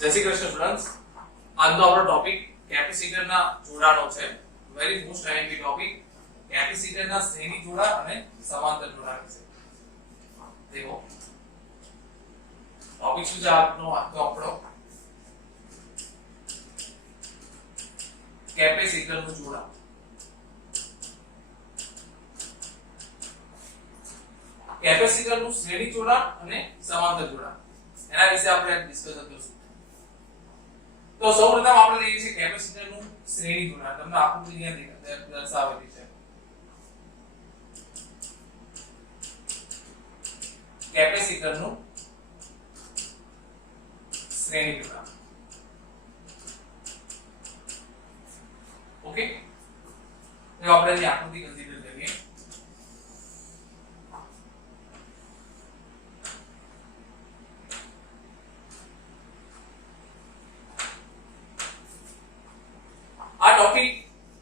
જય શ્રી કૃષ્ણ સ્ટુડન્ટ્સ, આજનો આપણો ટોપિક કેપેસિટરના જોડાણો છે. વેરી મોસ્ટ આઈએમપી ટોપિક કેપેસિટરના શ્રેણી જોડાણ અને સમાંતર જોડાણ વિશે. દેખો ટોપિક શું છે આજનો આપણો કેપેસિટરનું જોડાણ. કેપેસિટરનું શ્રેણી જોડાણ અને સમાંતર જોડાણ એના વિશે આપણે ડિસ્કશન કરીશું. તો સૌપ્રથમ આપણે લઈએ છીએ કેપેસિટરનું શ્રેણી જોડાણ. તમને આકૃતિ અહીંયા દર્શાવેલી છે. કેપેસિટરનું શ્રેણી જોડાણ. ઓકે, તો આપણે અહીં આકૃતિ કન્સિડર કરીએ. આ ટોપિક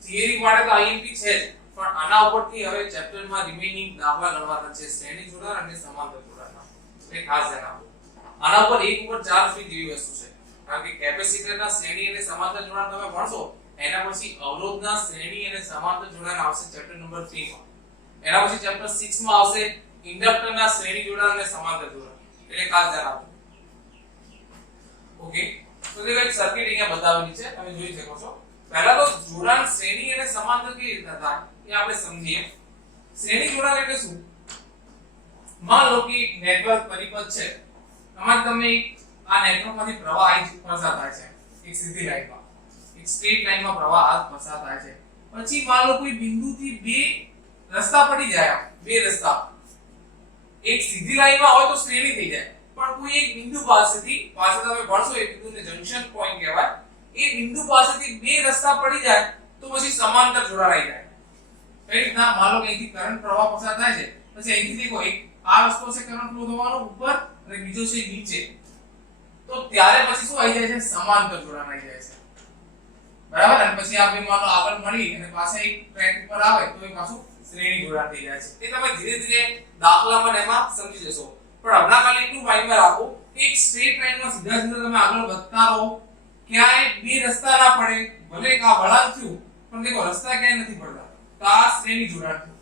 થિયરી માટે તો આઈએમપી છે, પણ આના ઉપરથી હવે ચેપ્ટરમાં રિમેઇનિંગ દાખલા ગણવાના છે શ્રેણી જોડાણ અને સમાંતર જોડાણ. એટલે ખાસ ધ્યાન આપો. આના ઉપર 1 ઉપર 4 ફી જેવી વસ્તુ છે. કારણ કે કેપેસિટરના શ્રેણી અને સમાંતર જોડાણ તમે ભણશો, એના પછી અવરોધના શ્રેણી અને સમાંતર જોડાણ આવશે ચેપ્ટર નંબર 3 માં. એના પછી ચેપ્ટર 6 માં આવશે ઇન્ડક્ટરના શ્રેણી જોડાણ અને સમાંતર જોડાણ. એટલે ખાસ ધ્યાન આપો. ઓકે, તો તે એક સર્કિટ અહીંયા બતાવેલી છે, તમે જોઈ શકો છો. પહેલા તો જોડાણ શ્રેણી અને સમાંતર કેવી રીતે થાય એ આપણે સમજીએ. શ્રેણી જોડાણ એટલે શું? માન લો કે નેટવર્ક પરિપથ છે. એમાં તમે આ નેટવર્કમાંથી પ્રવાહ પસાર થાય છે એક સીધી લાઈનમાં, એક સ્ટ્રેટ લાઈનમાં પ્રવાહ પસાર થાય છે. પછી માન લો કોઈ બિંદુથી બે રસ્તા પડી જાય, બે રસ્તા એક સીધી લાઈનમાં હોય તો શ્રેણી થઈ જાય, પણ કોઈ એક બિંદુ પાસેથી તમે ભણશો એ બિંદુને જંક્શન પોઈન્ટ કહેવાય. એ બિંદુ પાસેથી બે રસ્તા પડી જાય તો પછી સમાંતર જોડાણ આવી જાય. કઈ રીતના? માન લો કે અહીંથી કરંટ પ્રવાહ પસાર થાય છે, પછી અહીંથી દેખો એક આ રસ્તો છે કરંટ ફ્લો થવાનો ઉપર અને બીજો છે નીચે, તો ત્યારે પછી શું આવી જાય છે? સમાંતર જોડાણ આવી જાય છે. બરાબર? અને પછી આ બે માનો આગળ મળી અને પાછા એક ટ્રેક ઉપર આવે તો એ પાછું શ્રેણી જોડાણ થઈ જાય છે. એ તમે ધીરે ધીરે દાખલામાં એમાં સમજી જશો. પણ હમણાં ખાલી એટલું માઇન્ડમાં રાખો કે એક સ્ટ્રેટ લાઈનમાં સીધા સીધા તમે આગળ વધતા રહો, ક્યાંય બે રસ્તા ના પડે, ભલે આ વળાંક થયું પણ દેખો રસ્તા ક્યાંય નથી પડતા, તો આ શ્રેણી જોડાણ થયું.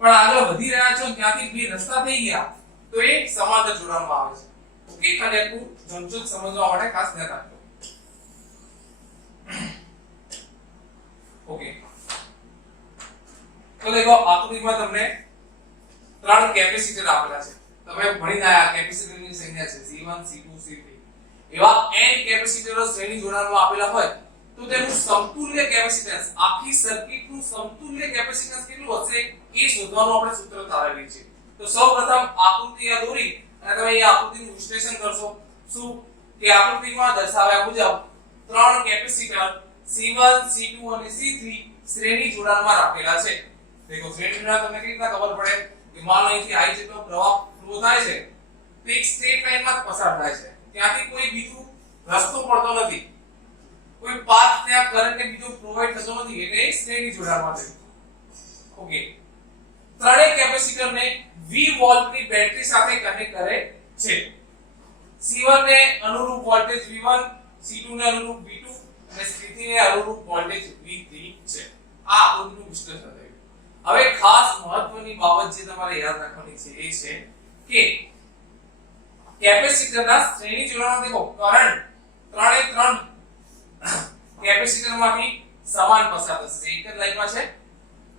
પણ આગળ વધી રહ્યા છો ત્યાંથી બે રસ્તા થઈ ગયા તો એ સમાંતર જોડાણમાં આવે છે. ઓકે, અને એટલું જમજોત સમજવા માટે ખાસ ધ્યાન રાખજો. ઓકે, તો દેખો આકૃતિમાં તમને ત્રણ કેપેસિટર આપેલા છે. તમે ભણીને આયા કેપેસિટરની સંખ્યા છે C1 C2 C3. એવા n કેપેસિટરો શ્રેણી જોડાણમાં આપેલા હોય તો તેનું સમતુલ્ય કેપેસિટન્સ, આખી સર્કિટનું સમતુલ્ય કેપેસિટન્સ કેટલું હશે એ શોધવાનું આપણે સૂત્ર તારવેલું છે. તો સૌપ્રથમ આકૃતિ આ દોરી અને તમે આ આકૃતિનું વિશ્લેષણ કરશો. શું કે આકૃતિમાં દર્શાવ્યા મુજબ ત્રણ કેપેસિટર C1 C2 અને C3 શ્રેણી જોડાણમાં રાખેલા છે. દેખો શ્રેણી જોડાણ તમને કેવી રીતે ખબર પડે કે માનો અહીંથી I જેટલો પ્રવાહ ફ્લો થાય છે તો એક સ્ટ્રેટ લાઈનમાં પસાર થાય છે, ત્યાંથી કોઈ બીજું રસ્તો પડતો નથી, કોઈ પાથ ત્યાં કરંટને બીજો પ્રોવાઈડ થતો નથી, એટલે એક શ્રેણી જોડાણમાં છે. ઓકે, ત્રણેય કેપેસિટરને V વોલ્ટની બેટરી સાથે કનેક્ટ કરે છે. C1 ને અનુરૂપ વોલ્ટેજ V1, C2 ને અનુરૂપ V2 અને C3 ને અનુરૂપ વોલ્ટેજ V3 છે. આ આકૃતિનું વિશ્લેષણ થયું. હવે ખાસ મહત્વની બાબત જે તમારે યાદ રાખવાની છે એ છે કે કેપેસિટરના શ્રેણી જોડાણમાં દેખો કરંટ ત્રણે ત્રણ કેપેસિટરમાંથી સમાન પસાર થશે, એક જ લાઈનમાં છે.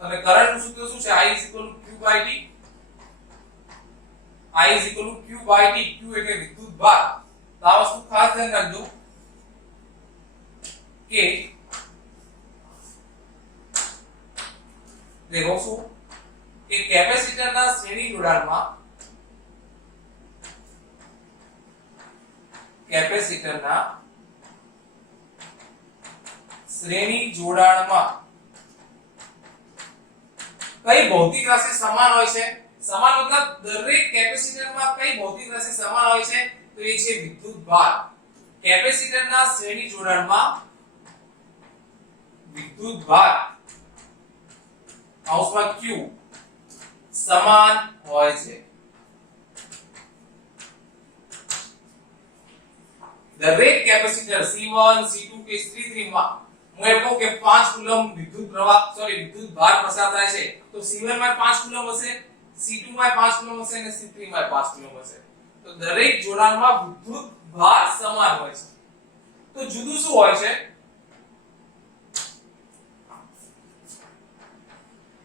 અને કરંટનું સૂત્ર શું છે? I q/t. I q/t. q એટલે વિદ્યુત ભાર. તો આ વસ્તુ ખાસ ધ્યાન રાખજો કે દેખો શું કે કેપેસિટરના શ્રેણી જોડાણમાં કઈ ભૌતિક રાશિ સમાન હોય છે? સમાન મતલબ દરેક કેપેસિટરમાં કઈ ભૌતિક રાશિ સમાન હોય છે? તો એ છે વિદ્યુત ભાર. કેપેસિટરના શ્રેણી જોડાણમાં વિદ્યુત ભાર કૌંસમાં Q સમાન હોય છે. દરેક કેપેસિટર C1 C2 કે C3 માં હું એમ કહું કે 5 કુલમ વિદ્યુત ભાર પસાર થાય છે તો C1 માં 5 કુલમ હશે, C2 માં 5 કુલમ હશે અને C3 માં 5 કુલમ હશે. તો દરેક જોડાણમાં વિદ્યુત ભાર સમાન હોય છે. તો જુદું શું હોય છે?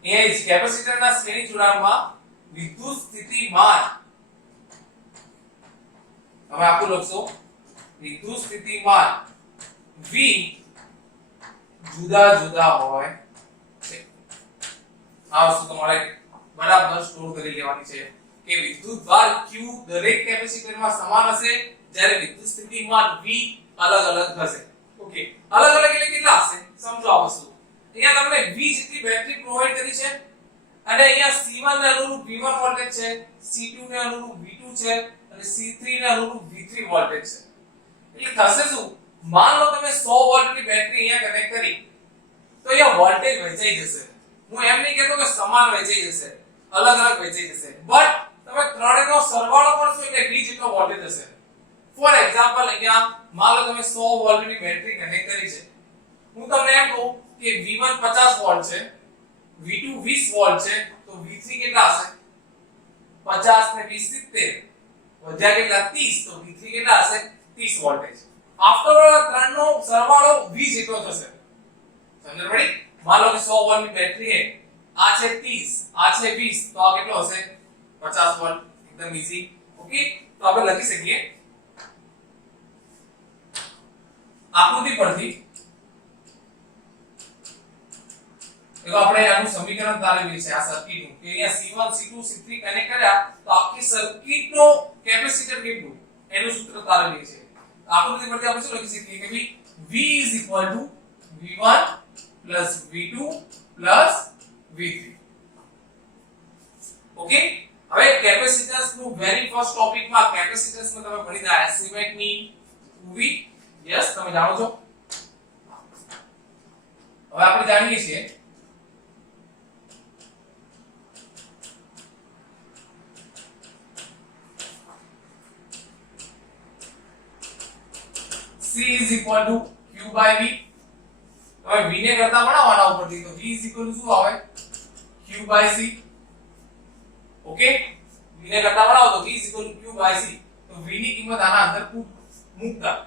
અહીંયા કેપેસિટરના શ્રેણી જોડાણમાં વિદ્યુત સ્થિતિમાન હવે આપું લખશો વિદ્યુત સ્થિતિમાન V જુદા જુદા હોય છે. આ વસ્તુ તમારે બરાબર સ્ટોર કરી લેવાની છે કે વિદ્યુત ભાર Q દરેક કેપેસિટરમાં સમાન હશે જ્યારે વિદ્યુત સ્થિતિમાન V અલગ અલગ હશે. ઓકે, અલગ અલગ એટલે કેટલા હશે સમજો આ વસ્તુ. અહીંયા તમને V જેટલી બેટરી પ્રોવાઈડ કરી છે અને અહીંયા C1 ને અનુરૂપ V1 વોલ્ટેજ છે, C2 ને અનુરૂપ V2 છે અને C3 ને અનુરૂપ V3 વોલ્ટેજ છે. એટલે થશે શું? માન લો તમે 100 વોલ્ટની બેટરી અહીંયા કનેક્ટ કરી તો અહીંયા વોલ્ટેજ વહેંચાઈ જશે. હું એમ નહીં કહેતો કે સમાન વહેંચાઈ જશે, અલગ અલગ વહેંચાઈ જશે, બટ તમે ત્રણેયનો સરવાળો કરશો એટલે V જેટલો વોલ્ટેજ હશે. ફોર એક્ઝામ્પલ અહીંયા માન લો તમે 100 વોલ્ટની બેટરી કનેક્ટ કરી છે. હું તમને એમ કહું કે V1 50 વોલ્ટ છે, V2 20 વોલ્ટ છે તો V3 કેટલા હશે? 50 ને 20 70 વધ્યા કેટલા 30 તો V3 કેટલા હશે? 30 વોલ્ટેજ. આફ્ટર ઓલ ત્રણનો સરવાળો V જેટલો થશે. સમજ પડી? માન લો કે 100 વોલ્ટની બેટરી છે, આ છે 30, આ છે 20 તો આ કેટલો હશે? 50 વોલ્ટ. એકદમ ઈઝી. ઓકે, તો આપણે લખી શકીએ આકૃતિ પરથી આપણે આનું સમીકરણ તારવેલું છે આ સર્કિટનું કે અહીંયા C1 C2 C3 કનેક્ટ કર્યા તો આખી સર્કિટનો કેપેસિટર કેટલું એનું સૂત્ર તારવેલું છે. આકૃતિ પરથી આપણે શું લખી શકીએ કે V V1 V2 V3. Okay, હવે કેપેસિટન્સ નું વેરી ફર્સ્ટ ટોપિક માં કેપેસિટન્સ માં તમે ભણી ગયા એસ્ટિમેટ ની UV. યસ, તમે જાણો છો. હવે આપણે જાણીએ છીએ C is equal to Q by V. હવે V ને કરતા બનાવવાના ઉપરથી તો V is equal to શું આવે? Q by C. Okay, V ને કરતા બનાવો તો V is equal to Q by C. તો V ની કિંમત આના અંદર મૂકતા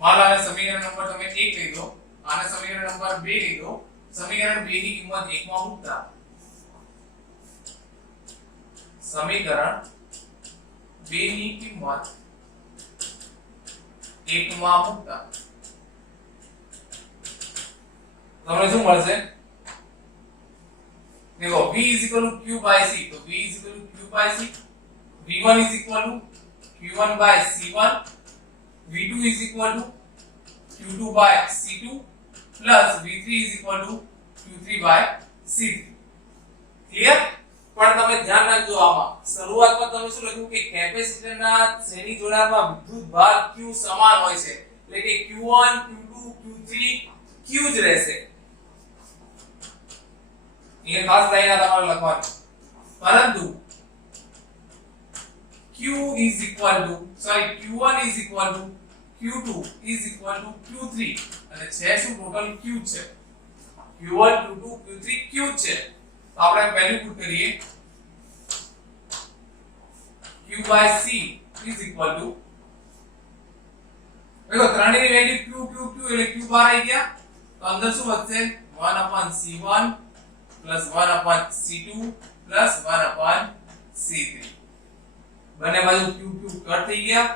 માનો આને સમીકરણ નંબર તમે 1 લઈ લો, આને સમીકરણ નંબર 2 લઈ લો, સમીકરણ 2 ની કિંમત 1 માં મૂકતા સમીકરણ 2 ની કિંમત 1 માં મૂકતા તમને શું મળશે? देखो V is equal to Q by C, तो V is equal to Q by C, V1 is equal to Q1 by C1, V2 is equal to Q2 by C2 plus V3 is equal to Q3 by C3. Clear? પણ તમે ધ્યાન રાખજો આમાં શરૂઆતમાં તમે શું લખ્યું કે કેપેસિટરના શ્રેણી જોડાણમાં વિદ્યુત ભાર Q સમાન હોય છે એટલે કે Q1 Q2 Q3 Q જ રહેશે. ये खास लाइन તમારે લખવાની પરંતુ Q is equal to Q1 is equal to Q2 is equal to Q3 અને છે શું ટોટલ Q છે Q1 Q2 Q3 Q છે તો આપણે વેલ્યુ પુટ કરીએ Q by C is equal to देखो ત્રણેયની વેલ્યુ Q Q Q એટલે Q બાર આવી ગયા તો અંદર શું વધશે 1/C1 plus 1/C2 plus 1/C3 બંને બાજુ Q Q કટ થઈ ગયા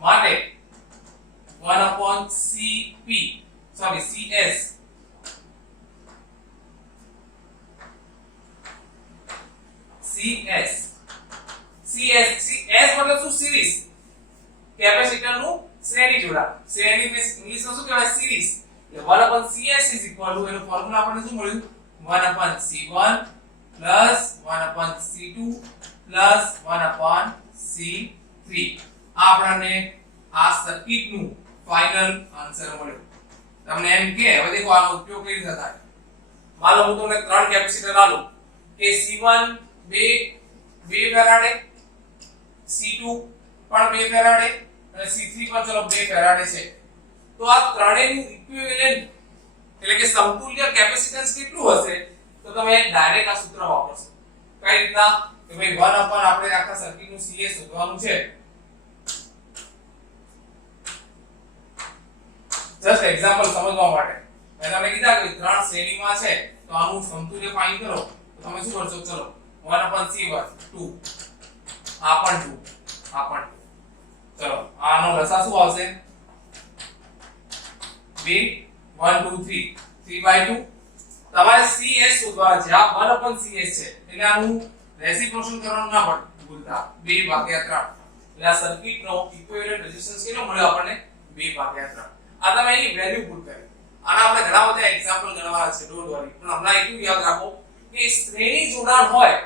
માટે 1/CS मतलब શું સિરીઝ કેપેસિટર નું શ્રેણી જોડાણ શ્રેણી ને ઇંગ્લિશમાં શું કહેવાય સિરીઝ એટલે 1/CS is equal to એનો ફોર્મ્યુલા આપણને શું મળ્યું 1/C1 plus 1/C2 plus 1/C3 આપણને આ સર્કિટ નું ફાઇનલ આન્સર મળ્યો. તમને એમ કે હવે દેખો આનો ઉપયોગ કેવી રીતે થાય. માનો હું તમને ત્રણ કેપેસિટર આલું કે C1 2 ફેરાડે C2 પણ 2 ફેરાડે અને C3 પણ ચલો 2 ફેરાડે છે. તો આ ત્રણેયનું ઇક્વિવેલન્ટ એટલે કે સમતુલ્ય કેપેસિટન્સ કેટલું હશે? તો તમે ડાયરેક્ટ આ સૂત્ર વાપરશો. કઈ રીતના? કે ભાઈ 1 અપન આપણે આખા સર્કિટનું CS શોધવાનું છે. જસ્ટ એક્ઝામ્પલ સમજવા માટે મેં તમને કીધા કે ત્રણ શ્રેણીમાં છે તો આનું સમતુલ્ય ફાઇન્ડ કરો તો તમે શું કરશો? ચલો 1 અપન C1 2, આ પણ 2, આ પણ 2. ચલો આનો લસા શું આવશે? 2 1 2 3 3/2. તમારે CS શોધવાના છે. આ 1 અપન CS છે એટલે આનું રેસિપ્રોકલ કરવાનું ના પડે ભૂલતા. 2/3 એટલે આ સર્કિટનો ઇક્વિવેલન્ટ રેઝિસ્ટન્સ કેટલો મળ્યો આપણને? 2/3. આ તમે એની વેલ્યુ પુટ કરી. આના આપણે ઘણા બધા એક્ઝામ્પલ ગણવાના છે, ડોન્ટ વરી. પણ હમણાં એટલું યાદ રાખો કે શ્રેણી જોડાણ હોય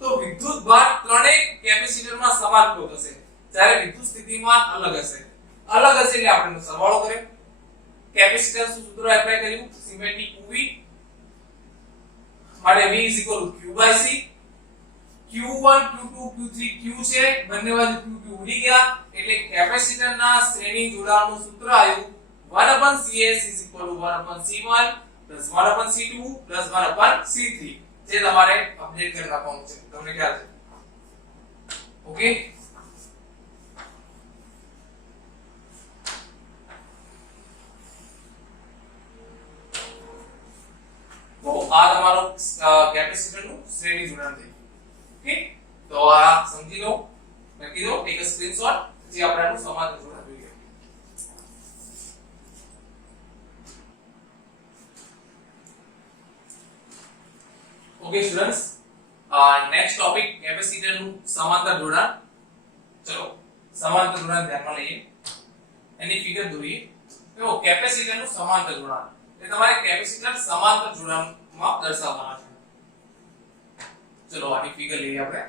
તો વિદ્યુત ભાર ત્રણેય કેપેસિટરમાં સમાન ફ્લો થશે, જ્યારે વિદ્યુત સ્થિતિમાન અલગ હશે. અલગ હશે એટલે આપણે સરવાળો કર્યો, કેપેસિટન્સ સૂત્ર એપ્લાય કર્યું, સિમેટ્રિક QV માટે V Q/C. Q1 Q2 Q3 Q છે, બંને બાજુ Q ઉડી ગયા એટલે કેપેસિટરના શ્રેણી જોડાણનું સૂત્ર આવ્યું 1/CS = 1/C1 + 1/C2 + 1/C3. જે તમારે અપડેટ કરી રાખવાનું છે. તમને ખ્યાલ છે? ઓકે. તો આ તમારો કેપેસિટરનું શ્રેણી જોડાણ છે. ઓકે, તો આ સમજી લો, લખી દો, ટેક અ સ્ક્રીનશોટ. જે આપણે આનું સમાંતર જોડાણ જોઈએ. ઓકે સ્ટુડન્ટ્સ, નેક્સ્ટ ટોપિક કેપેસિટરનું સમાંતર જોડાણ. ચલો સમાંતર જોડાણ ધ્યાનમાં લઈએ, એની ફિગર દોરીએ. તો કેપેસિટરનું સમાંતર જોડાણ એટલે તમારે કેપેસિટર સમાંતર જોડાણમાં દર્શાવવાના છે. ચલો આની ફિગર લઈએ આપણે.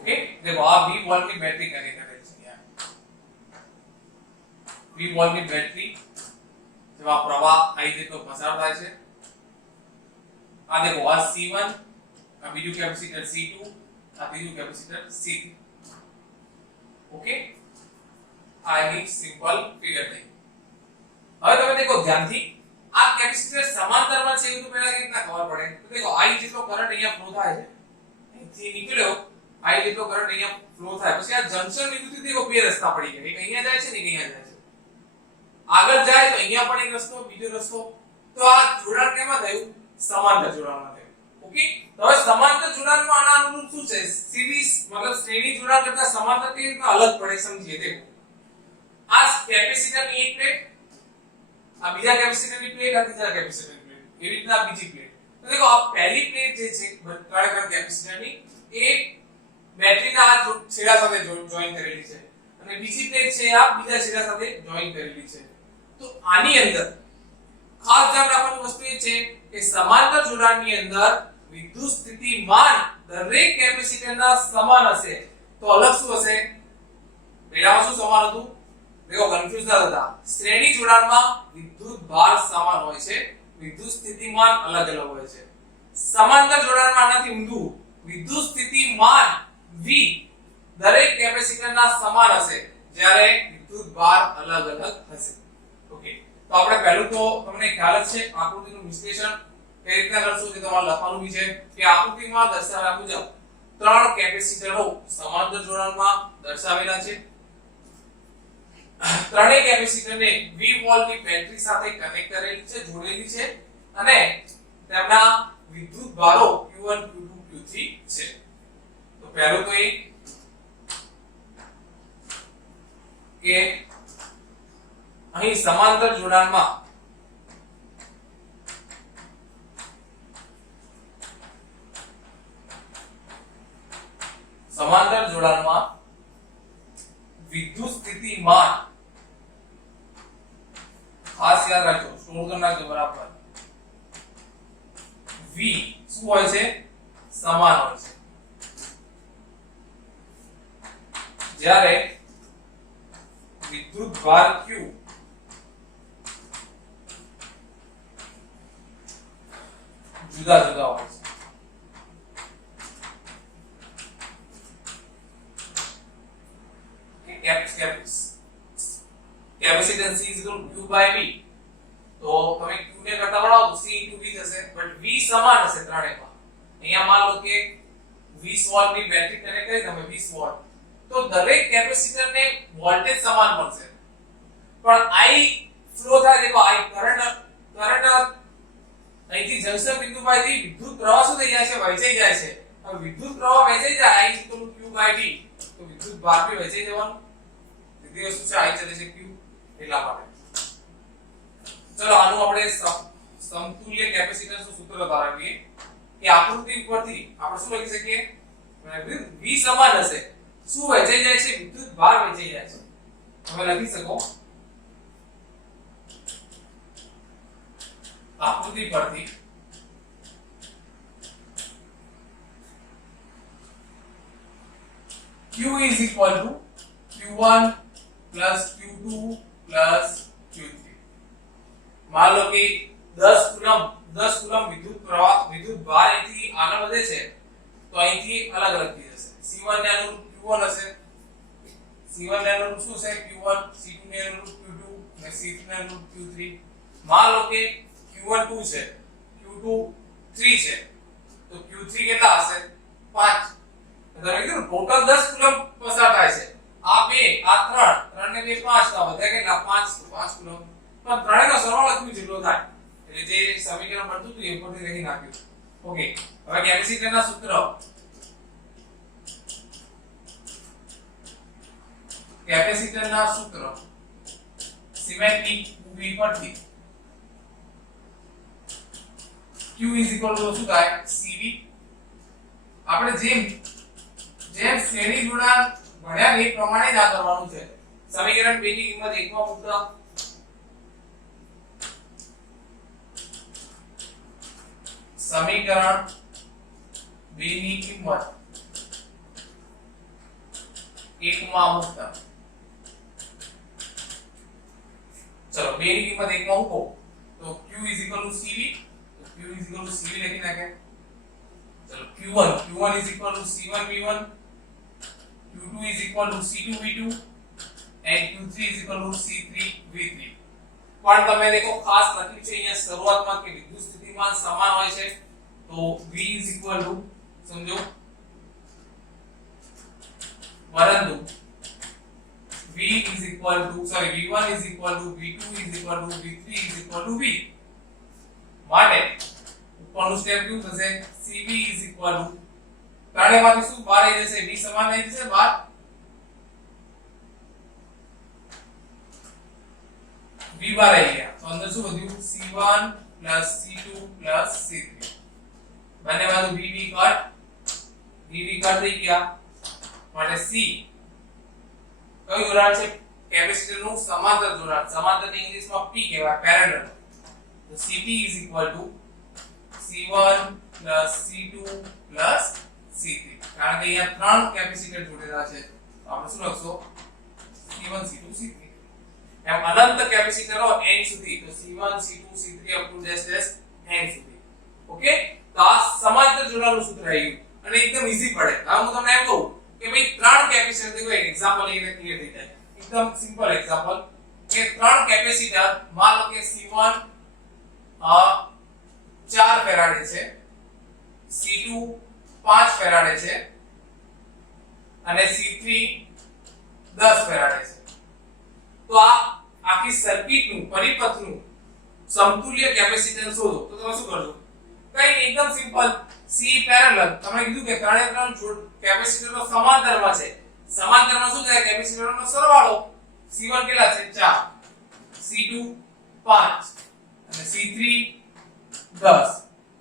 ओके, देखो आप 20 वोल्ट की बैटरी कनेक्ट कर रहे हैं. 20 वोल्ट की बैटरी जब आप प्रवाह आई देखो पसार થાય છે. આ देखो આ C1, આ બીજું કેપેસિટર C2, આ ત્રીજું કેપેસિટર C3. ઓકે, આ એક સિમ્પલ ફિગર થઈ. હવે તમે देखो ધ્યાનથી આ કેપેસિટર સમાંતરમાં છે એવું તો પહેલા કેવી રીતના ખબર પડે? તો देखो I જેટલો કરંટ અહીંયા ફ્લો થાય છે, અહીંથી નીકળ્યો I જેટલો કરંટ અહીંયા ફ્લો થાય, પછી આ જંકશન બિંદુથી देखो બે રસ્તા પડી ગયા, એક અહીંયા જાય છે ને એક અહીંયા જાય છે. આગળ જાય તો અહીંયા પણ એક રસ્તો, બીજો રસ્તો. તો આ જોડાણ કેમાં થયું? સમાંતર જોડાણમાં થયું. ઓકે, તો હવે સમાંતર જોડાણમાં આના અનુરૂપ શું છે? સિરીઝ મતલબ શ્રેણી જોડાણ કરતા સમાંતર કેવી રીતના અલગ પડે સમજીએ. देखो આ કેપેસિટરની એક પ્લેટ, આ બીજા કેપેસિટરની પ્લેટ, આ ત્રીજા કેપેસિટરની પ્લેટ, એવી રીતના બીજી પ્લેટ. તો देखो આ પહેલી પ્લેટ જે છે ખરેખર કેપેસિટરની એ બેટરીના આ છેડા સાથે જોઈન કરેલી છે અને બીજી પ્લેટ છે આ બીજા છેડા સાથે જોઈન કરેલી છે. તો આની અંદર ખાસ ધ્યાન રાખવાની વસ્તુ એ છે કે સમાંતર જોડાણની અંદર વિદ્યુત સ્થિતિમાન દરેક કેપેસિટરના સમાન હશે. તો અલગ શું હશે? પહેલામાં શું સમાન હતું? देखो કન્ફ્યુઝ ના થતા. શ્રેણી જોડાણમાં વિદ્યુત ભાર સમાન હોય છે, વિદ્યુત સ્થિતિમાન અલગ અલગ હોય છે. સમાંતર જોડાણમાં આનાથી ઊંધું, વિદ્યુત સ્થિતિમાન V દરેક કેપેસિટરના સમાન હશે જ્યારે વિદ્યુત ભાર અલગ અલગ હશે. ઓકે, તો આપણે પહેલું તો તમને ખ્યાલ જ છે આકૃતિનું વિશ્લેષણ કઈ રીતના કરશું તે તમારે લખવાનું છે કે આકૃતિમાં દર્શાવ્યા મુજબ ત્રણ કેપેસિટરો સમાંતર જોડાણમાં દર્શાવેલા છે. ત્રણેય કેપેસિટરને 20 વોલ્ટની બેટરી સાથે કનેક્ટ કરેલી છે, જોડેલી છે અને તેમના વિદ્યુત ભારો Q1 Q2 Q3 છે. તો પહેલું તો એ કે અહીં સમાંતર જોડાણમાં વિદ્યુત સ્થિતિમાન ખાસ યાદ રાખજો, સ્ટોર કરી નાખજો બરાબર. શું હોય છે? સમાન હોય છે. જ્યારે વિદ્યુત ભાર Q જુદા જુદા હોય છે. Capacitance C q by V, તો તમે Q ને કરતા વળાવો તો C * V થશે, બટ V સમાન હશે ત્રણેયમાં. અહીંયા માન લો કે 20 વોલ્ટ ની બેટરી કનેક્ટ કરી તમે 20 વોલ્ટ, તો દરેક કેપેસિટર ને વોલ્ટેજ સમાન મળશે, પણ I ફ્લો થાય દેખો I કરંટ અહીંથી જંકશન બિંદુ પાસેથી વિદ્યુત પ્રવાહ શું થઈ જાય છે? વહેંચાઈ જાય છે. હવે વિદ્યુત પ્રવાહ વહેંચાઈ જાય I q by V, તો વિદ્યુત ભાર બી વહેંચાઈ જવાનું. બીજી વસ્તુ છે I ચલે છે Q, એટલા માટે. ચલો આનું આપણે સમતુલ્ય કેપેસિટન્સનું સૂત્ર ધારીએ કે આકૃતિ ઉપરથી આપણે શું લખી શકીએ? V સમાન હશે, શું વહેંચાઈ જાય છે? વિદ્યુત ભાર વહેંચાઈ જાય છે. હવે લખી શકો આકૃતિ પરથી Q is equal to Q1 plus Q2 plus Q3. मान लो कि 10 કુલમ વિદ્યુત ભાર અહીંથી આગળ વધે છે, તો અહીંથી અલગ અલગ થઈ જશે. C1 ને અનુરૂપ Q1 હશે, C1 ને અનુરૂપ શું છે? Q1, C2 ને અનુરૂપ Q2 અને C3 ને અનુરૂપ Q3. मान लो कि Q1 2 છે, Q2 3 છે, તો Q3 કેટલા હશે? 5. તમે કીધું ટોટલ 10 કુલમ પસાર થાય છે. આ 2 આ 3 ને 2 5 તો વધે કેટલા? 5 કુલમ. પણ ત્રણેયનો સરવાળો Q જેટલો થાય. એટલે જે સમીકરણ બનતું હતું એ ઉપરથી લખી નાખ્યું. ઓકે, હવે કેપેસિટરના સૂત્ર. કેપેસિટરના સૂત્ર સિમેટ્રિક ઉભી પરથી Q શું થાય? CV. આપણે જેમ શ્રેણી જોડાણ ભણ્યા એ પ્રમાણે જ આ કરવાનું છે. સમીકરણ 2 ની કિંમત 1 માં મૂકતા સમીકરણ 2 ની કિંમત 1 માં મૂકતા ચલો 2 ની કિંમત 1 માં મૂકો તો Q CV, તો Q CV લખી નાખે. ચલો Q1 C1V1, Q2 C2V2 and Q3 C3V3. પણ તમે દેખો ખાસ લખ્યું છે અહીંયા શરૂઆતમાં કે વિદ્યુત સ્થિતિમાન સમાન હોય છે, તો V સમજો પરંતુ V1 V2 V3 V. માટે ઉપરનું સ્ટેપ કેવું થશે? CV ત્રણેયમાંથી શું બહાર આવી જશે? V સમાન આવી જશે બહાર. V બહાર આવી ગયા તો અંદર શું વધ્યું? C1 C2 C3. બંને બાજુ VV કટ થઈ ગયા. માટે C કયું જોડાણ છે? કેપેસિટરનું સમાંતર જોડાણ. સમાંતર ઇંગ્લિશમાં P કહેવાય, પેરેલલ. તો CP C1 C2 C3. કારણ કે અહીંયા ત્રણ કેપેસિટર જોડેલા છે, તો આપણે શું લખશો? C1 C2 C3. એમ અનંત કેપેસિટરો n સુધી, તો C1 C2 C3 up to n સુધી. ઓકે, તો આ સમાંતર જોડાણનું સૂત્ર આવ્યું અને એકદમ ઈઝી પડે. હવે હું તમને એમ કહું કે ભાઈ ત્રણ કેપેસિટર દેખો, એક એક્ઝામ્પલ લઈને ક્લિયર થઈ જાય. એકદમ સિમ્પલ એક્ઝામ્પલ કે ત્રણ કેપેસિટર માન લો કે C1 4 ફેરાડે છે, C2 5 ફેરાડે છે અને C3 10 ફેરાડે છે. તો આ આખી સર્કિટનું પરિપથનું સમતુલ્ય કેપેસિટન્સ શોધો. તો તમે શું કરશો? કઈ એકદમ સિમ્પલ, C પેરેલલ. તમને કીધું કે ત્રણ કેપેસિટરો સમાંતરમાં છે. સમાંતરમાં શું થાય? કેપેસિટરનો સરવાળો. C1 કેટલા છે? 4, C2 5 અને C3 10.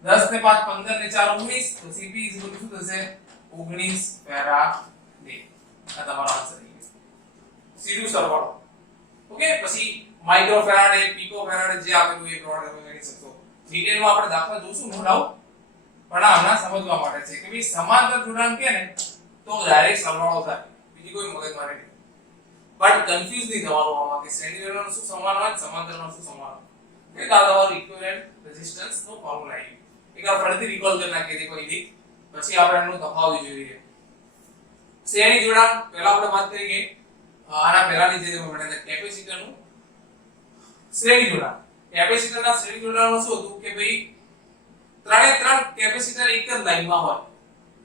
10 ને 5 15 ને 4 19, તો CP શું થશે? 19 ફેરાડે. આ તમારો આન્સર છે. સીધું સરવાળો. ઓકે, પછી માઇક્રો ફેરાડે, પીકો ફેરાડે જે આપેલું એ પ્રમાણે તમે ગણી શકશો. ડિટેલમાં આપણે દાખલા જોશું નો ડાઉટ. પણ આના સમજવા માટે છે કે ભાઈ સમાંતર જોડાણ કે ને તો ડાયરેક્ટ સરવાળો થાય, બીજી કોઈ મગજમારી નહીં. બટ કન્ફ્યુઝ નહીં થવાનું આમાં કે શ્રેણી જોડાણનો શું સમાન હોય, સમાંતરનો શું સમાન હોય. એક આ તમારો ઇક્વિવેલન્ટ રેઝિસ્ટન્સ નો ફોર્મ્યુલા આવી. એક આ ફરીથી રિકોલ કરી નાખીએ કોઈ દી, પછી આપણે એનું તફાવત જોઈએ. શ્રેણી જોડાણ પહેલા આપણે વાત કરીએ આના પહેલાની જે ભણ્યા કેપેસિટરનું શ્રેણી જોડાણ. કેપેસિટરના શ્રેણી જોડાણમાં શું હતું કે ભાઈ ત્રણે ત્રણ કેપેસિટર એક જ લાઈનમાં હોય.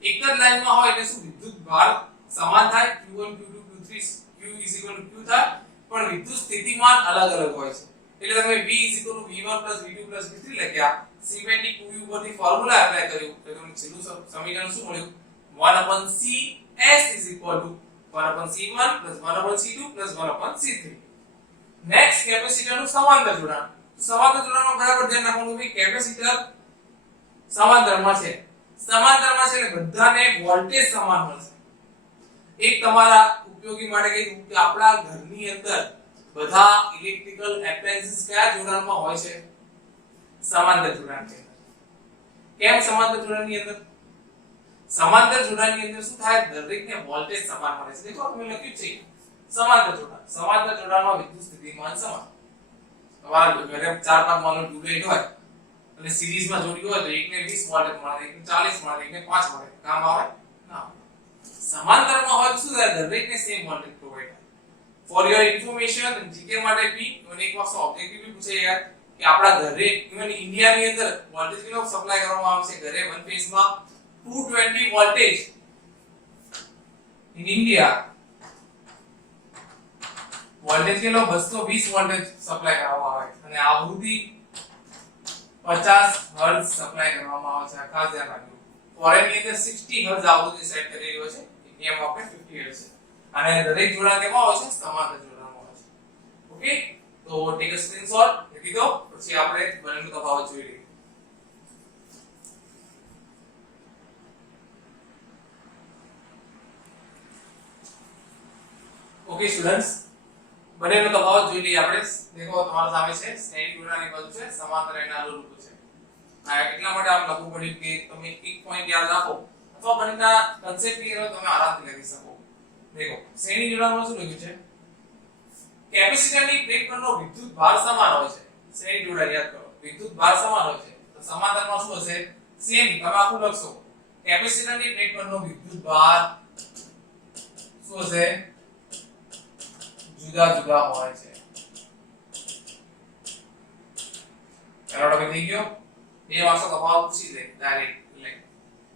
એક જ લાઈનમાં હોય એટલે શું વિદ્યુત ભાર સમાન થાય, Q1 Q2 Q3 Q Q થાય, પણ વિદ્યુત સ્થિતિમાન અલગ અલગ હોય છે. એટલે તમે V V1 V2 V3 લખ્યા, સિમેટ્રિક QU પરથી ફોર્મ્યુલા એપ્લાય કર્યું તો તમને છેલ્લું સમીકરણ શું મળ્યું? 1/CS 1/C1 1/C2 1/C3. Next કેપેસિટરનું સમાંતર જોડાણ. સમાંતર જોડાણમાં બરાબર ધ્યાન રાખવાનું કે કેપેસિટર સમાંતરમાં છે. સમાંતરમાં છે એટલે બધાને વોલ્ટેજ સમાન મળશે. એક તમારા ઉપયોગી માટે કહીશું કે આપણા ઘરની અંદર બધા ઇલેક્ટ્રિકલ એપ્લાયન્સીસ કયા જોડાણમાં હોય છે? સમાંતર જોડાણ છે. કેમ સમાંતર જોડાણની અંદર? સમાંતર જોડાણની અંદર શું થાય? દરેકને વોલ્ટેજ સમાન મળે છે. દેખો તમે લખ્યું છે સમાંતર જોડાણ. સમાંતર જોડાણમાં વિદ્યુત સ્થિતિમાન સમાન. તમારા ઘરે 4-5 માનો ટ્યુબલાઇટ હોય અને સિરીઝમાં જોડી હોય તો એકને 20 વોલ્ટ મળે, એકને 40 મળે, એકને 5 મળે. કામ આવે? ના. સમાંતરમાં હોય તો શું થાય? દરેકને સેમ વોલ્ટેજ પ્રોવાઈડ થાય. ફોર યોર ઇન્ફોર્મેશન જીકે માટે બી મને એક વસ્તુ ઓબ્જેક્ટિવ બી પૂછે યાર કે આપણા ઘરે ઇવન ઇન્ડિયાની અંદર વોલ્ટેજ કેટલો સપ્લાય કરવામાં આવે છે? ઘરે વન ફેઝમાં 220 વોલ્ટેજ ઇન ઇન્ડિયા. વોલ્ટેજ કેટલો? 220 વોલ્ટેજ સપ્લાય કરવામાં આવે અને આવૃત્તિ 50 હર્ટ્ઝ સપ્લાય કરવામાં આવે છે. ખાસ ધ્યાન રાખજો. ફોરેન ની અંદર 60 હર્ટ્ઝ આવૃત્તિ સેટ કરેલી હોય છે, ઇન્ડિયામાં આપણે 50 હર્ટ્ઝ છે. અને દરેક જોડાણ કેમાં હોય છે? સમાંતર જોડાણમાં હોય છે. ઓકે, તો ટેક અ સ્ક્રીનશોટ લખી દો, પછી આપણે બંનેનો તફાવત જોઈ લઈએ. ઓકે સ્ટુડન્ટ્સ, બંનેનો તફાવત જોઈ લઈએ આપણે. દેખો તમારા સામે છે શ્રેણી જોડાણની બાજુ છે, સમાંતર એના અનુરૂપ છે. આ એટલા માટે આમ લખવું પડ્યું કે તમે એક પોઈન્ટ યાદ રાખો અથવા બંનેના કન્સેપ્ટ ક્લિયર હોય તમે આરામથી લખી શકો. દેખો શ્રેણી જોડાણમાં શું લખ્યું છે? કેપેસિટરની પ્લેટ પરનો વિદ્યુત ભાર સમાન હોય છે. શ્રેણી જોડાણ યાદ કરો, વિદ્યુત ભાર સમાન હોય છે. તો સમાંતરમાં શું હશે? સેમ. તમે આખું લખશો, કેપેસિટરની પ્લેટ પરનો વિદ્યુત ભાર શું હશે? જુદા જુદા હોય છે. પહેલો ટોપિક થઈ ગયો. બે વાક્યો તફાવત પૂછી દે ડાયરેક્ટ. એટલે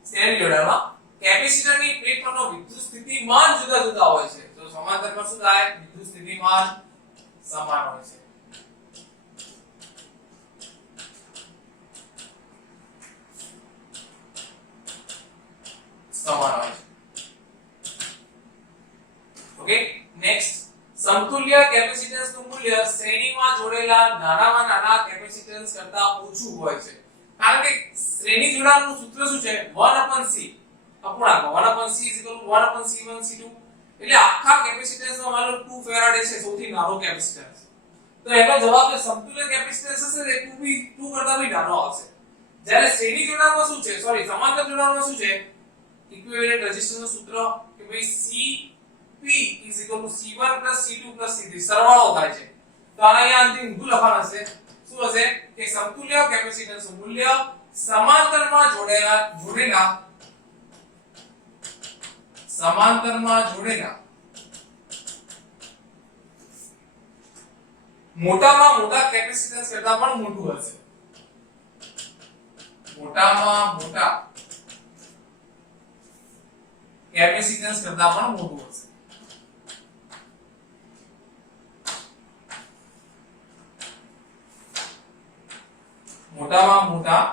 શ્રેણી જોડાણમાં કેપેસિટરની પ્લેટ પરનો વિદ્યુત સ્થિતિમાન જુદા જુદા હોય છે. તો સમાંતરમાં શું થાય? વિદ્યુત સ્થિતિમાન સમાન હોય છે. સમાન હોય છે. ઓકે, નેક્સ્ટ સમતુલ્ય કેપેસિટન્સનું મૂલ્ય શ્રેણીમાં જોડેલા નાનામાં નાના કેપેસિટન્સ કરતા ઓછું હોય છે. કારણ કે શ્રેણી જોડાણનું સૂત્ર શું છે? 1/C. અપૂર્ણાંક 1/C = 1/C1 C2. એટલે આખા કેપેસિટન્સમાં માનો 2 ફેરાડે છે, સૌથી નાનો કેપેસિટન્સ. તો એનો જવાબ છે સમતુલ્ય કેપેસિટન્સ હશે તે 2 કરતા બી નાનો આવશે. જ્યારે શ્રેણી જોડાણમાં શું છે? સોરી, સમાંતર જોડાણમાં શું છે? ઇક્વિવેલન્ટ રેઝિસ્ટન્સનું સૂત્ર કે ભાઈ P = C1 C2 C3 સરવાળો થાય છે. તો આના અહીંયા અંતિમ ઊંધું લખવાનું હશે. શું હશે? કે સમતુલ્ય કેપેસિટન્સનું મૂલ્ય સમાંતરમાં જોડેલા મોટામાં મોટા કેપેસિટન્સ કરતા પણ મોટું હશે. મોટામાં મોટા કેપેસિટન્સ કરતા પણ મોટું હશે. મોટામાં મોટા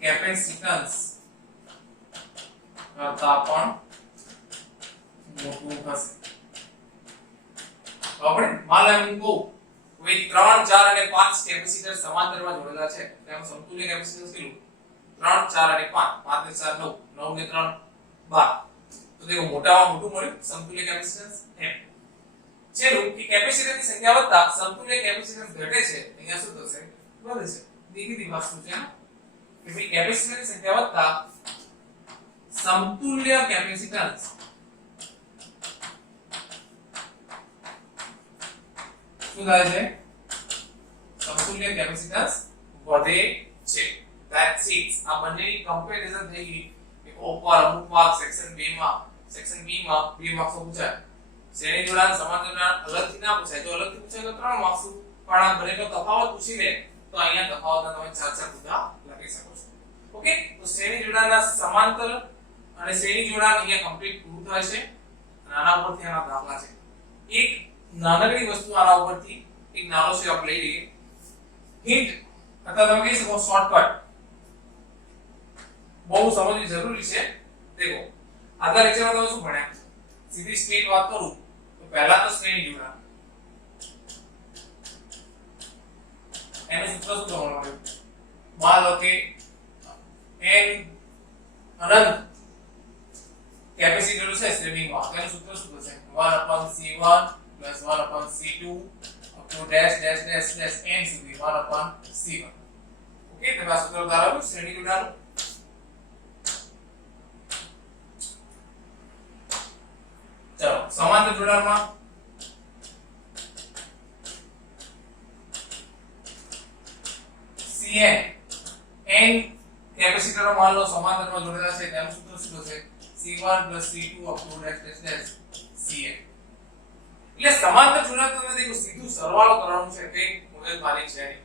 કેપેસિટન્સ કરતા પણ મોટું હશે. તો આપણે માન લો હું કહું કોઈ 3 4 અને 5 કેપેસિટર સમાંતરમાં જોડેલા છે. તેનું સમતુલ્ય કેપેસિટન્સ કેટલું? 3 4 અને 5. 5 ને 4 9, 9 ને 3 12. તો તે મોટામાં મોટું મળ્યું સમતુલ્ય કેપેસિટન્સ એમ. છેલ્લું કે કેપેસિટરની સંખ્યા વધતા સમતુલ્ય કેપેસિટન્સ ઘટે છે. અહીંયા શું થશે? વધે છે. દેખીતી વસ્તુ છે કે ભાઈ કેપેસિટરની સંખ્યા વધતા સમતુલ્ય કેપેસિટન્સ શું થાય છે? સમતુલ્ય કેપેસિટન્સ વધે છે. That's it. આ બંનેની કમ્પેરિઝન થઈ ગઈ કે ઉપર અમુક માર્ક સેક્શન 2 માં સેક્શન B માં 2 માર્ક્સ પૂછાય. શ્રેણી જોડાણ સમાંતર જોડાણ અલગથી ના પૂછાય. જો અલગથી પૂછાય તો 3 માર્ક્સ. પણ આ બંનેનો તફાવત પૂછી લે તો અહીંયા તફાવતના તમે 4 મુદ્દા લખી શકો છો. ઓકે, તો શ્રેણી જોડાણના સમાંતર અને શ્રેણી જોડાણ અહીંયા કમ્પ્લીટ પૂરું થાય છે. આના ઉપરથી આના દાખલા છે. એક નાનકડી વસ્તુ આના ઉપરથી એક નાનો છે આપણે લઈ લઈએ. હિન્ટ અથવા તમે કહી શકો શોર્ટકટ. બહુ સમજવી જરૂરી છે. દેખો આગલા લેક્ચરમાં તમે શું ભણ્યા? સીધી સ્ટ્રેટ વાત કરું તો પહેલા તો શ્રેણી જોડાણ એનું સૂત્ર શું કરવાનું આવે? માન લો કે n અનંત કેપેસિટર છે શ્રેણીમાં તો એનું સૂત્ર શું થશે? 1/c1 1/c2 up to dash dash dash dash n સુધી 1/c1. ઓકે, તો આ સૂત્ર ધારો શ્રેણી જોડાણ. ચલો સમાંતર જોડાણમાં Cn n કેપેસિટરો માન લો સમાંતરમાં જોડેલા છે તેનું સૂત્ર શું થશે? C1 C2 up to dash dash dash Cn. એટલે સમાંતર જોડાણ તમને દેખો સીધું સરવાળો કરવાનું છે કે મગજમારી છે નહીં.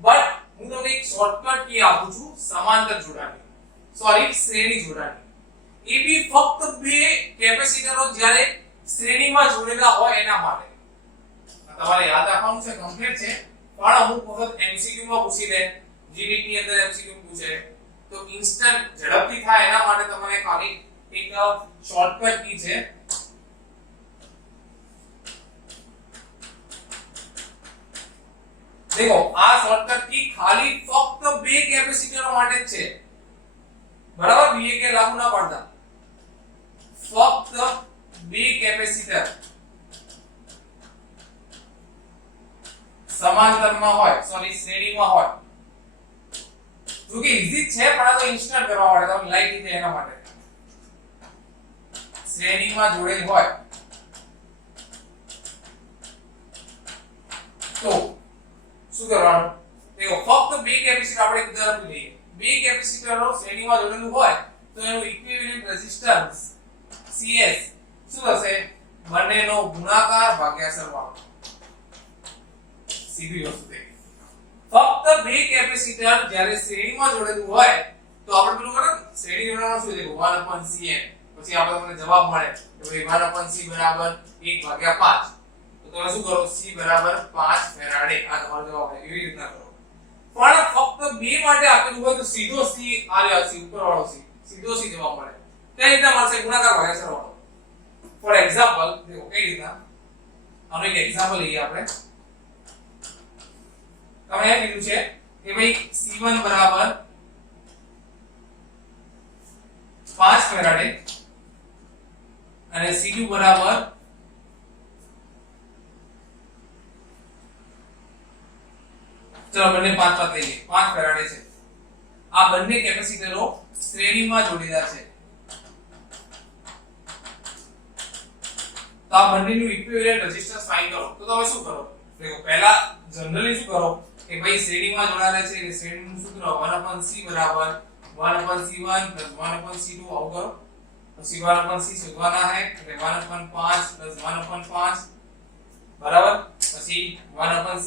બટ હું તમને એક શોર્ટકટ કી આપું છું સમાંતર જોડાણની. સોરી, શ્રેણી જોડાણની. એ બી ફક્ત બે કેપેસિટરો જ્યારે શ્રેણીમાં જોડેલા હોય એના માટે. તમારે યાદ રાખવાનું છે, કમ્પ્લીટ છે. પણ અમુક વખત MCQ માં પૂછી લે, GDT ની અંદર MCQ પૂછે તો ઇન્સ્ટન્ટ ઝડપથી થાય એના માટે તમારે ખાલી એક શોર્ટકટ કી છે. देखो આ શોર્ટકટ કી ખાલી ફક્ત બે કેપેસિટરો માટે જ છે. બરાબર, બીએ કે લાગુ ના પડતા. ફક્ત બે કેપેસિટર સમાંતરમાં હોય, સોરી શ્રેણીમાં હોય. જો કે ઈઝી છે પણ આ તો ઇન્સ્ટન્ટ કરવા માટે તમે લાઈક રીતે એના માટે શ્રેણીમાં જોડેલ હોય તો શું કરવાનું? देखो ફક્ત બે કેપેસિટર આપણે ઉદાહરણ લઈએ. બે કેપેસિટરો શ્રેણીમાં જોડેલું હોય તો એનું ઇક્વિવેલન્ટ રેઝિસ્ટન્સ CS શું થશે? બંનેનો ગુણાકાર ભાગ્યા સરવાળો. સીધી વસ્તુ છે. ફક્ત બે કેપેસિટર જ્યારે શ્રેણીમાં જોડેલું હોય તો આપણે પેલું કરે શ્રેણી જોડાણમાં શું દેખો 1/Cn. પછી આપણે તમને જવાબ મળે કે ભાઈ 1/C બરાબર 1/5. તો તમે શું કરો? C બરાબર 5 ફેરાડે. આ તમારો જવાબ છે. એવી રીતના કરો. પણ ફક્ત બે માટે આપેલું હોય તો સીધો C આલ્યો C ઉપરવાળો C સીધો C જવાબ મળે. કઈ રીતના મળશે? ગુણાકાર ભાગ્યા સરવાળો. ફોર એક્ઝામ્પલ દેખો કઈ રીતના આનો એક એક્ઝામ્પલ લઈએ આપણે. તમે એ કીધું છે કે ભાઈ C1 બરાબર 5 ફેરાડે અને C2 બરાબર ચલો બંને 5 લઈએ. 5 ફેરાડે છે. આ બંને કેપેસિટરો શ્રેણીમાં જોડેલા છે. તો આ બંનેનું ઇક્વિવેલન્ટ રેઝિસ્ટન્સ ફાઇન્ડ કરો. તો તમે શું કરો? देखो પહેલા જનરલી શું કરો કે ભાઈ શ્રેણીમાં જોડાયેલા છે એટલે શ્રેણીનું સૂત્ર 1/C બરાબર 1/C1 1/C2 આવું કરો. પછી 1/C શોધવાના है એટલે 1/5 1/5 બરાબર. પછી 1/C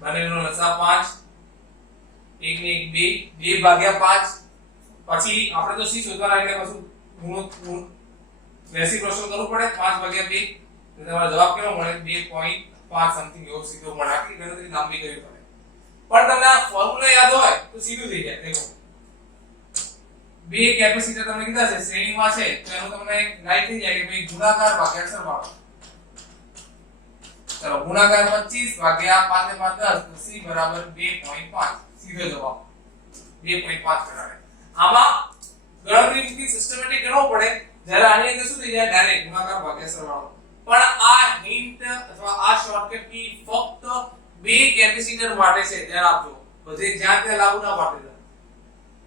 બંનેનો લસા 5 1 ને 1 2 2/5. પછી આપણે તો C શોધવાના એટલે પાછું ગુણોત્તર રેસિપ્રોકલ કરવું પડે 5/2 એટલે તમારો જવાબ કેવો મળે? 2.5 સમથિંગ એવો સીધો મળે. આટલી ગણતરી લાંબી કરવી પડે પણ તમને આ ફોર્મ્યુલા યાદ હોય તો સીધું થઈ જાય. દેખો બે કેપેસિટર તમને કીધા છે શ્રેણીમાં છે તો એનું તમને રાઈટ થઈ જાય કે ભાઈ ગુણાકાર ભાગ્યા સરવાળો. ચલો ગુણાકાર 25 ભાગ્યા 5 ને 5 10 તો C બરાબર 2.5 સીધો જવાબ 2.5 કરાવે. આમાં ગણતરી સિસ્ટમેટિક કરવો પડે. જ્યારે આની અંદર શું થઈ જાય? ડાયરેક્ટ ગુણાકાર ભાગ્યા સરવાળો. પણ આ હિન્ટ અથવા આ શોર્ટકટ કી ફક્ત બે કેપેસિટર માટે છે. ધ્યાન આપજો. બધે જ્યાં ત્યાં લાગુ ના પાડેલા.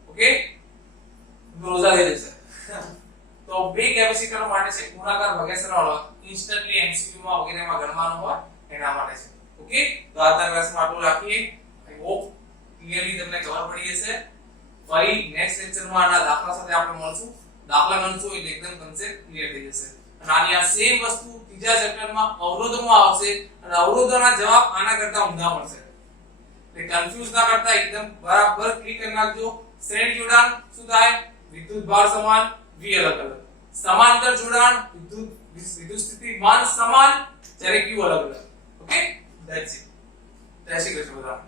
ઓકે, રોજા લઈ લેશે. તો બે કેપેસિટર માટે છે ગુણાકાર ભાગ્યા સરવાળો ઇન્સ્ટન્ટલી એમસીક્યુ માં વગેરેમાં ગણવાનું હોય એના માટે છે. ઓકે, તો આજના ક્લાસમાં આટલું રાખીએ. આઈ હોપ ક્લિયરલી તમને ખબર પડી હશે. ફરી નેક્સ્ટ લેક્ચરમાં આના દાખલા સાથે આપણે મળશું. દાખલા ગણશું એટલે એકદમ કન્સેપ્ટ ક્લિયર થઈ જશે. અને આની આ સેમ વસ્તુ ત્રીજા ચેપ્ટરમાં અવરોધોમાં આવશે અને અવરોધોના જવાબ આના કરતા ઊંધા મળશે. એટલે કન્ફ્યુઝ ના કરતા એકદમ બરાબર ક્લિક કરી નાખજો. શ્રેણી જોડાણ શું થાય? વિદ્યુત ભાર સમાન, V અલગ અલગ. સમાંતર જોડાણ વિદ્યુત સ્થિતિમાન સમાન, જ્યારે Q અલગ અલગ. Okay, that's it. જય શ્રી કૃષ્ણ બધા.